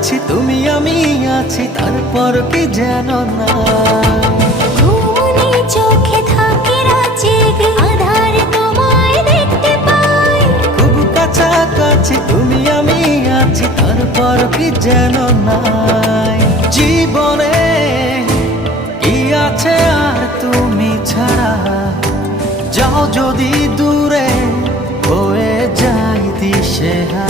আছি, তুমি আমি আছি, তারপর কি যেন না। ঘুমনি চোখে থাকে রাজেগে, আধার তোমায় দেখতে পাই। খুব কাছাকাছি তুমি আমি আছি, তারপর কি যেন নাই। জীবনে কি আছে আর তুমি ছাড়া, যাও যদি দূরে হয়ে যাই দিশেহারা।